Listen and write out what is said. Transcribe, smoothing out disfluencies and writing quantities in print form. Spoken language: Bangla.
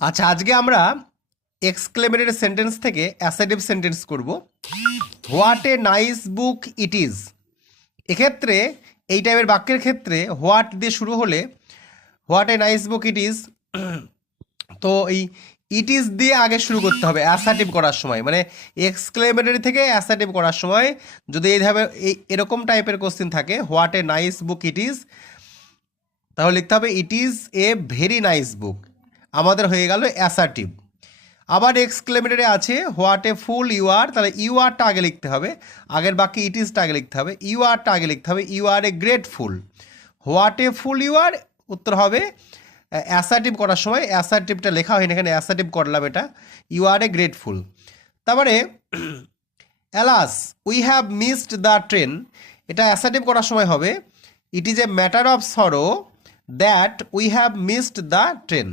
আচ্ছা, আজকে আমরা এক্সক্লেমেটরি সেন্টেন্স থেকে অ্যাসার্টিভ সেন্টেন্স করব। What a nice book it is. এক্ষেত্রে এই টাইপের বাক্যের ক্ষেত্রে হোয়াট দিয়ে শুরু হলে what a nice book it is, তো এই ইট ইজ দিয়ে আগে শুরু করতে হবে অ্যাসার্টিভ করার সময়, মানে এক্সক্লেমেটরি থেকে অ্যাসার্টিভ করার সময় যদি এইভাবে এরকম টাইপের কোশ্চেন থাকে what a nice book it is, তাহলে লিখতে হবে it is a very nice book. আমাদের হয়ে গেল অ্যাসার্টিভ। আবার এক্সক্লেমেটরি আছে হোয়াট এ ফুল ইউ আর, তাহলে ইউ আরটা আগে লিখতে হবে, আগের বাকি ইট ইজটা আগে লিখতে হবে, ইউ আরটা আগে লিখতে হবে, you are a great fool. What a fool you are উত্তর হবে অ্যাসার্টিভ করার সময়, অ্যাসার্টিভটা লেখা হয়নি এখানে, অ্যাসার্টিভ করলাম এটা, ইউ আর এ গ্রেটফুল। তারপরে alas we have missed the train, এটা অ্যাসার্টিভ করার সময় হবে it is a matter of sorrow that we have missed the train.